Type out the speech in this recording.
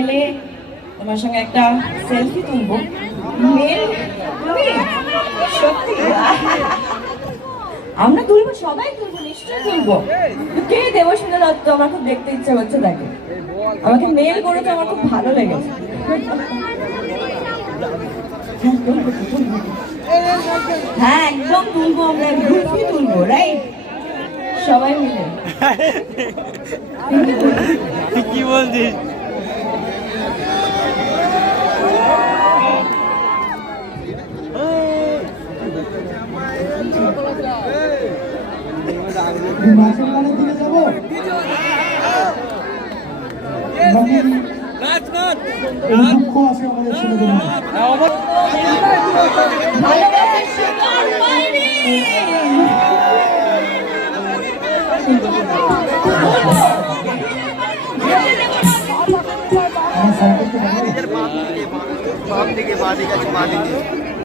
এলে তোমার সঙ্গে একটা সেলফি তুলবো। মেল তুমি সত্যি আমরা তুলবো, সবাই তুলবো, নিশ্চয়ই তুলবো। কে দেবস্মিতা দত্ত? আমার খুব দেখতে ইচ্ছে হচ্ছে তাকে। আমাকে মেল করেছে, আমার খুব ভালো লেগেছে। হ্যাঁ একদম তুলবো, আমরা গ্রুপই তুলবো, রাইট? সবাই মিলে। কি বলছিস? মাছের গানের দিকে যাবো। দুঃখ আছে আমাদের ছেলেদের বাম দিকে বাঁ দিকে আছে, বাঁ দিকে